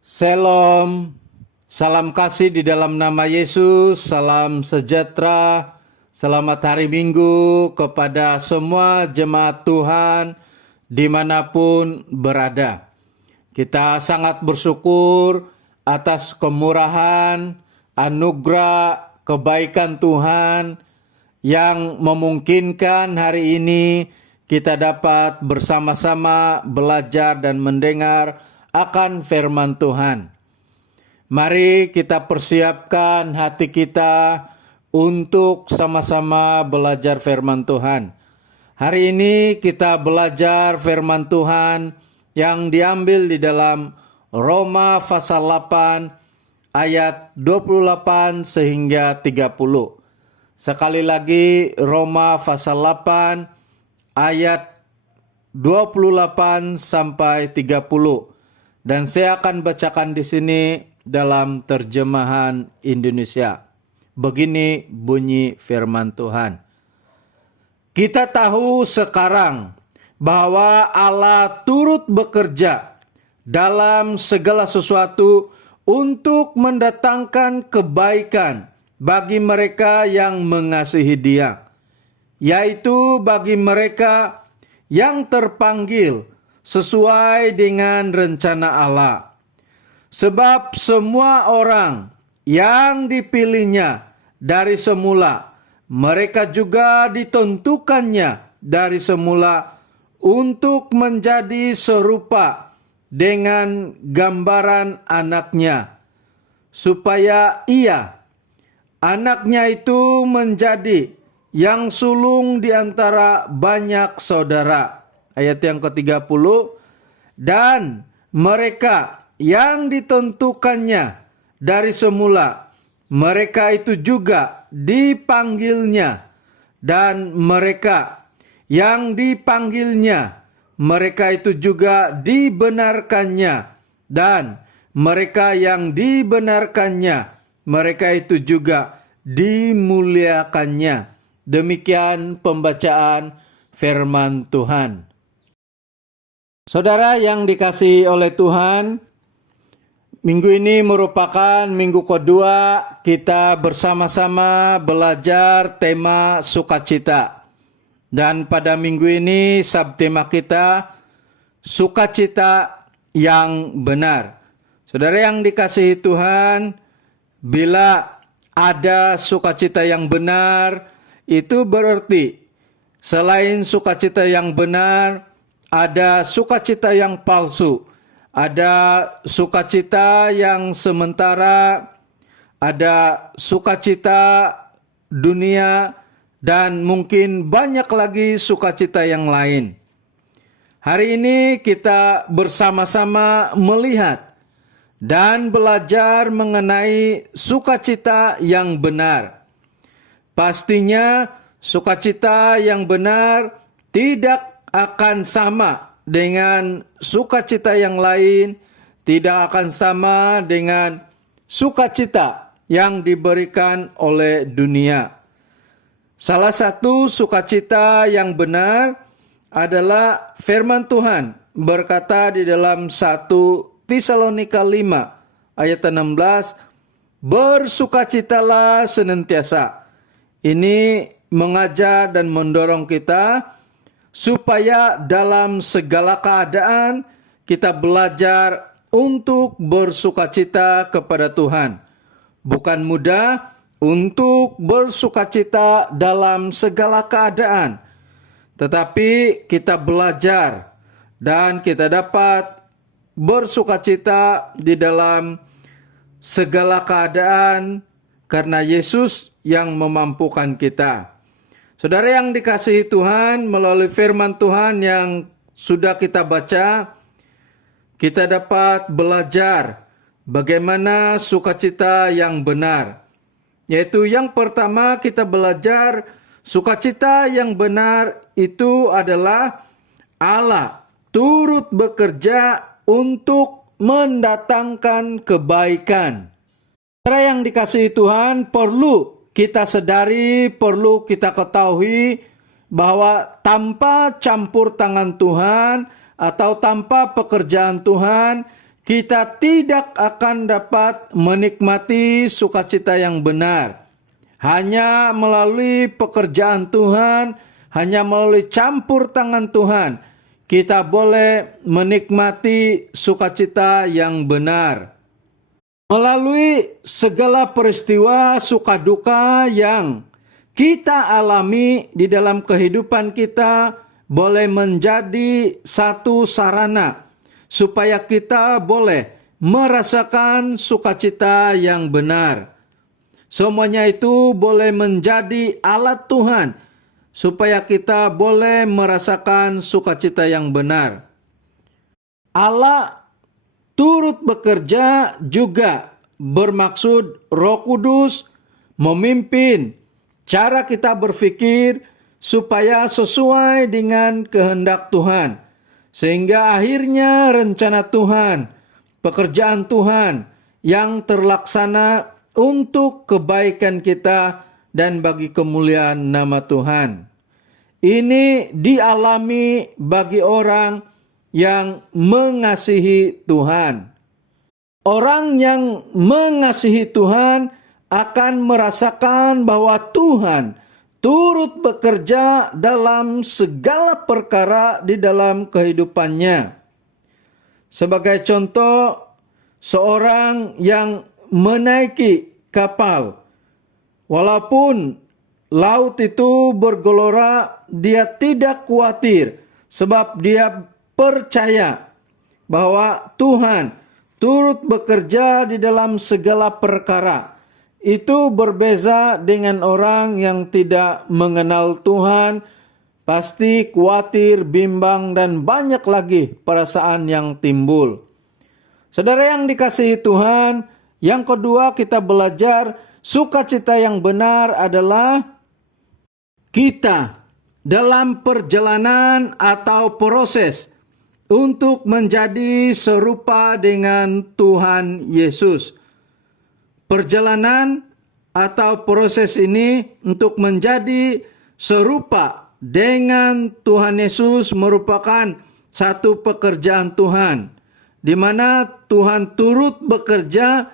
Shalom, salam kasih di dalam nama Yesus, salam sejahtera, selamat hari Minggu kepada semua jemaat Tuhan dimanapun berada. Kita sangat bersyukur atas kemurahan, anugerah, kebaikan Tuhan yang memungkinkan hari ini kita dapat bersama-sama belajar dan mendengar akan firman Tuhan. Mari kita persiapkan hati kita untuk sama-sama belajar firman Tuhan. Hari ini kita belajar firman Tuhan yang diambil di dalam Roma pasal 8 ayat 28 sehingga 30. Sekali lagi Roma pasal 8 ayat 28 sampai 30. Dan saya akan bacakan di sini dalam terjemahan Indonesia. Begini bunyi firman Tuhan. Kita tahu sekarang bahwa Allah turut bekerja dalam segala sesuatu untuk mendatangkan kebaikan bagi mereka yang mengasihi Dia, yaitu bagi mereka yang terpanggil sesuai dengan rencana Allah. Sebab semua orang yang dipilihnya dari semula, mereka juga ditentukannya dari semula untuk menjadi serupa dengan gambaran anaknya, supaya ia, anaknya itu menjadi yang sulung di antara banyak saudara. Ayat yang ke-30, dan mereka yang ditentukannya dari semula, mereka itu juga dipanggilnya, dan mereka yang dipanggilnya, mereka itu juga dibenarkannya, dan mereka yang dibenarkannya, mereka itu juga dimuliakannya. Demikian pembacaan firman Tuhan. Saudara yang dikasihi oleh Tuhan, minggu ini merupakan minggu kedua kita bersama-sama belajar tema sukacita. Dan pada minggu ini subtema kita sukacita yang benar. Saudara yang dikasihi Tuhan, bila ada sukacita yang benar, itu berarti selain sukacita yang benar, ada sukacita yang palsu, ada sukacita yang sementara, ada sukacita dunia, dan mungkin banyak lagi sukacita yang lain. Hari ini kita bersama-sama melihat dan belajar mengenai sukacita yang benar. Pastinya sukacita yang benar tidak akan sama dengan sukacita yang lain, tidak akan sama dengan sukacita yang diberikan oleh dunia. Salah satu sukacita yang benar adalah firman Tuhan berkata di dalam 1 Tesalonika 5 ayat 16, bersukacitalah senantiasa. Ini mengajar dan mendorong kita supaya dalam segala keadaan kita belajar untuk bersukacita kepada Tuhan. Bukan mudah untuk bersukacita dalam segala keadaan, tetapi kita belajar dan kita dapat bersukacita di dalam segala keadaan karena Yesus yang memampukan kita. Saudara yang dikasihi Tuhan, melalui firman Tuhan yang sudah kita baca, kita dapat belajar bagaimana sukacita yang benar. Yaitu yang pertama kita belajar sukacita yang benar itu adalah Allah turut bekerja untuk mendatangkan kebaikan. Saudara yang dikasihi Tuhan, perlu kita sadari, perlu kita ketahui bahwa tanpa campur tangan Tuhan atau tanpa pekerjaan Tuhan, kita tidak akan dapat menikmati sukacita yang benar. Hanya melalui pekerjaan Tuhan, hanya melalui campur tangan Tuhan, kita boleh menikmati sukacita yang benar. Melalui segala peristiwa suka duka yang kita alami di dalam kehidupan kita, boleh menjadi satu sarana supaya kita boleh merasakan sukacita yang benar. Semuanya itu boleh menjadi alat Tuhan supaya kita boleh merasakan sukacita yang benar. Allah turut bekerja juga bermaksud Roh Kudus memimpin cara kita berpikir supaya sesuai dengan kehendak Tuhan. Sehingga akhirnya rencana Tuhan, pekerjaan Tuhan yang terlaksana untuk kebaikan kita dan bagi kemuliaan nama Tuhan. Ini dialami bagi orang yang mengasihi Tuhan. Orang yang mengasihi Tuhan akan merasakan bahwa Tuhan turut bekerja dalam segala perkara di dalam kehidupannya. Sebagai contoh, seorang yang menaiki kapal, walaupun laut itu bergelora, dia tidak khawatir sebab dia percaya bahwa Tuhan turut bekerja di dalam segala perkara. Itu berbeza dengan orang yang tidak mengenal Tuhan, pasti khawatir, bimbang, dan banyak lagi perasaan yang timbul. Saudara yang dikasihi Tuhan, yang kedua kita belajar sukacita yang benar adalah kita dalam perjalanan atau proses untuk menjadi serupa dengan Tuhan Yesus. Perjalanan atau proses ini untuk menjadi serupa dengan Tuhan Yesus merupakan satu pekerjaan Tuhan, di mana Tuhan turut bekerja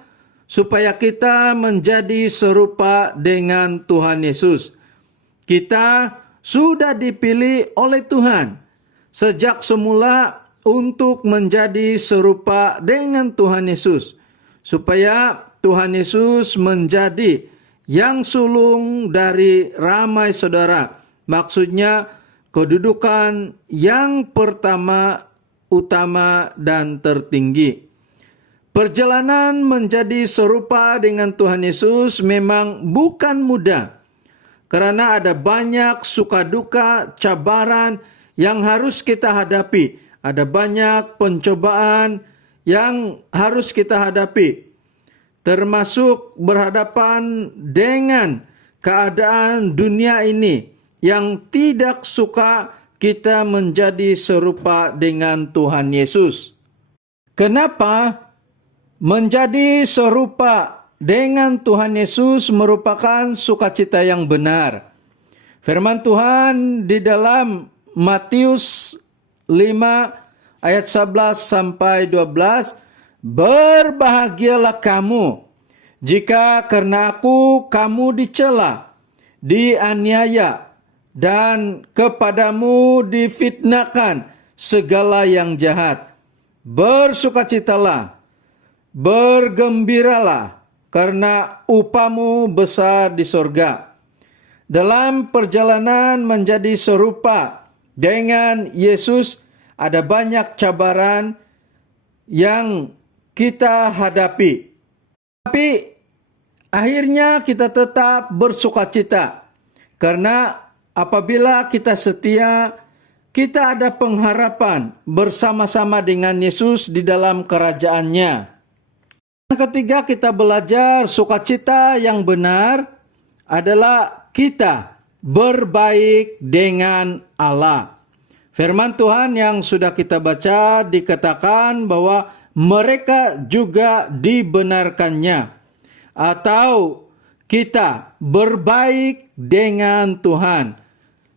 supaya kita menjadi serupa dengan Tuhan Yesus. Kita sudah dipilih oleh Tuhan sejak semula untuk menjadi serupa dengan Tuhan Yesus, supaya Tuhan Yesus menjadi yang sulung dari ramai saudara. Maksudnya kedudukan yang pertama, utama, dan tertinggi. Perjalanan menjadi serupa dengan Tuhan Yesus memang bukan mudah. Karena ada banyak suka duka, cabaran yang harus kita hadapi. Ada banyak pencobaan yang harus kita hadapi. Termasuk berhadapan dengan keadaan dunia ini yang tidak suka kita menjadi serupa dengan Tuhan Yesus. Kenapa menjadi serupa dengan Tuhan Yesus merupakan sukacita yang benar? Firman Tuhan di dalam Matius 5 ayat 11 sampai 12, berbahagialah kamu jika karena aku kamu dicela, dianiaya, dan kepadamu difitnahkan segala yang jahat. Bersukacitalah, bergembiralah, karena upamu besar di sorga. Dalam perjalanan menjadi serupa dengan Yesus, ada banyak cabaran yang kita hadapi. Tapi akhirnya kita tetap bersukacita. Karena apabila kita setia, kita ada pengharapan bersama-sama dengan Yesus di dalam kerajaannya. Yang ketiga kita belajar sukacita yang benar adalah kita berbaik dengan Allah. Firman Tuhan yang sudah kita baca dikatakan bahwa mereka juga dibenarkannya, atau kita berbaik dengan Tuhan.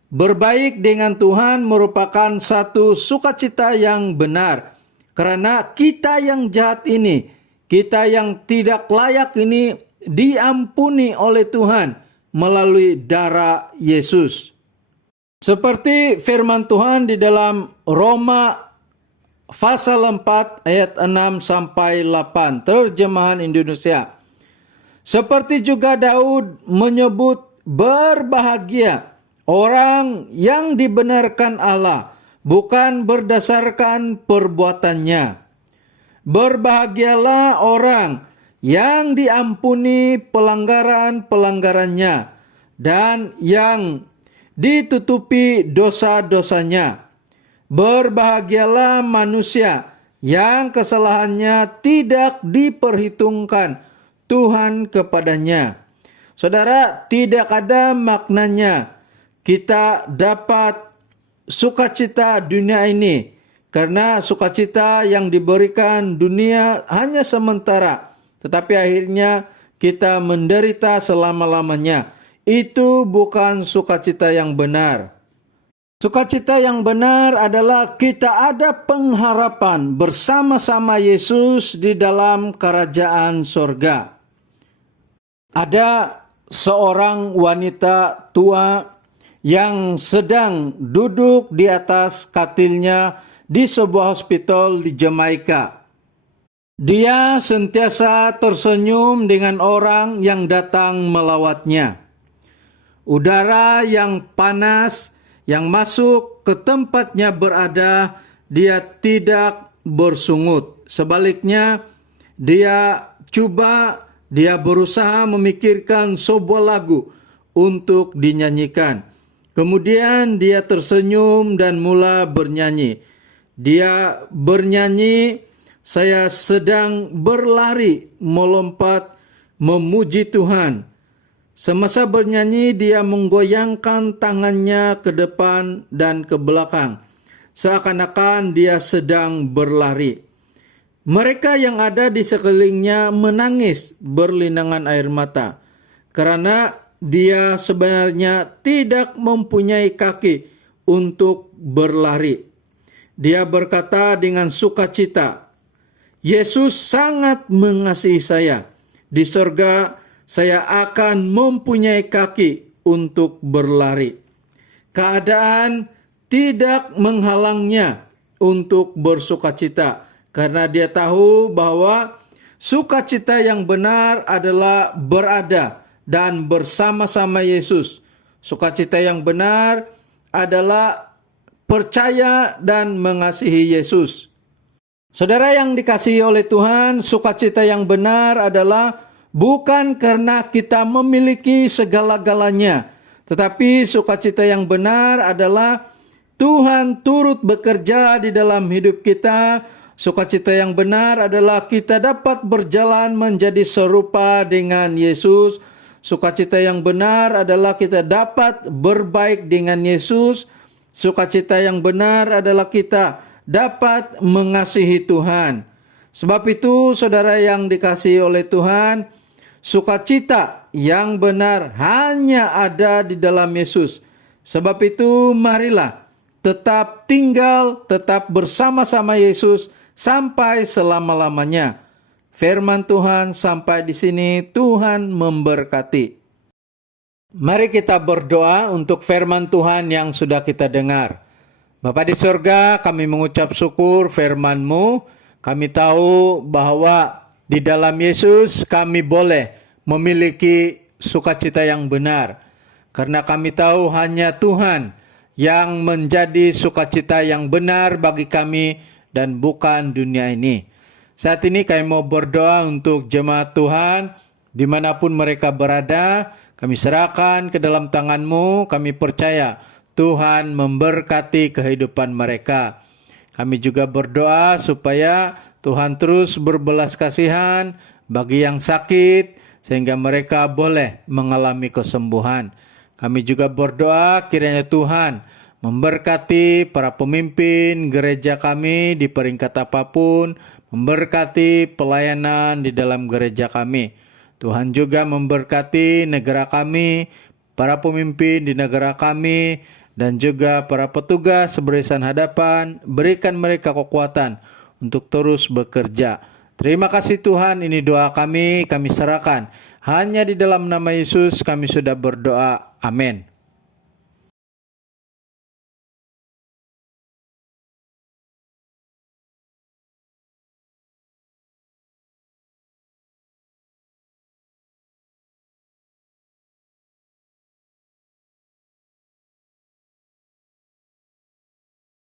Berbaik dengan Tuhan merupakan satu sukacita yang benar, Karena kita yang jahat ini, kita yang tidak layak ini diampuni oleh Tuhan melalui darah Yesus. Seperti firman Tuhan di dalam Roma pasal 4 ayat 6 sampai 8, terjemahan Indonesia. Seperti juga Daud menyebut berbahagia orang yang dibenarkan Allah, bukan berdasarkan perbuatannya. Berbahagialah orang yang diampuni pelanggaran-pelanggarannya dan yang ditutupi dosa-dosanya. Berbahagialah manusia yang kesalahannya tidak diperhitungkan Tuhan kepadanya. Saudara, tidak ada maknanya kita dapat sukacita dunia ini, karena sukacita yang diberikan dunia hanya sementara, tetapi akhirnya kita menderita selama-lamanya. Itu bukan sukacita yang benar. Sukacita yang benar adalah kita ada pengharapan bersama-sama Yesus di dalam kerajaan sorga. Ada seorang wanita tua yang sedang duduk di atas katilnya di sebuah hospital di Jamaika. Dia sentiasa tersenyum dengan orang yang datang melawatnya. Udara yang panas yang masuk ke tempatnya berada, dia tidak bersungut. Sebaliknya, dia berusaha memikirkan sebuah lagu untuk dinyanyikan. Kemudian dia tersenyum dan mulai bernyanyi. Dia bernyanyi, saya sedang berlari, melompat, memuji Tuhan. Semasa bernyanyi, dia menggoyangkan tangannya ke depan dan ke belakang, seakan-akan dia sedang berlari. Mereka yang ada di sekelilingnya menangis berlinangan air mata, karena dia sebenarnya tidak mempunyai kaki untuk berlari. Dia berkata dengan sukacita, Yesus sangat mengasihi saya. Di sorga saya akan mempunyai kaki untuk berlari. Keadaan tidak menghalangnya untuk bersukacita, karena dia tahu bahwa sukacita yang benar adalah berada dan bersama-sama Yesus. Sukacita yang benar adalah percaya dan mengasihi Yesus. Saudara yang dikasihi oleh Tuhan, sukacita yang benar adalah bukan karena kita memiliki segala-galanya, tetapi sukacita yang benar adalah Tuhan turut bekerja di dalam hidup kita. Sukacita yang benar adalah kita dapat berjalan menjadi serupa dengan Yesus. Sukacita yang benar adalah kita dapat berbaik dengan Yesus. Sukacita yang benar adalah kita dapat mengasihi Tuhan. Sebab itu, saudara yang dikasihi oleh Tuhan, sukacita yang benar hanya ada di dalam Yesus. Sebab itu, marilah tetap tinggal, tetap bersama-sama Yesus sampai selama-lamanya. Firman Tuhan sampai di sini, Tuhan memberkati. Mari kita berdoa untuk firman Tuhan yang sudah kita dengar. Bapa di surga, kami mengucap syukur firman-Mu. Kami tahu bahwa di dalam Yesus kami boleh memiliki sukacita yang benar. Karena kami tahu hanya Tuhan yang menjadi sukacita yang benar bagi kami dan bukan dunia ini. Saat ini kami mau berdoa untuk jemaat Tuhan dimanapun mereka berada. Kami serahkan ke dalam tangan-Mu. Kami percaya Tuhan memberkati kehidupan mereka. Kami juga berdoa supaya Tuhan terus berbelas kasihan bagi yang sakit, sehingga mereka boleh mengalami kesembuhan. Kami juga berdoa kiranya Tuhan memberkati para pemimpin gereja kami di peringkat apapun, memberkati pelayanan di dalam gereja kami. Tuhan juga memberkati negara kami, para pemimpin di negara kami, dan juga para petugas barisan hadapan. Berikan mereka kekuatan untuk terus bekerja. Terima kasih Tuhan, ini doa kami serahkan. Hanya di dalam nama Yesus kami sudah berdoa. Amin.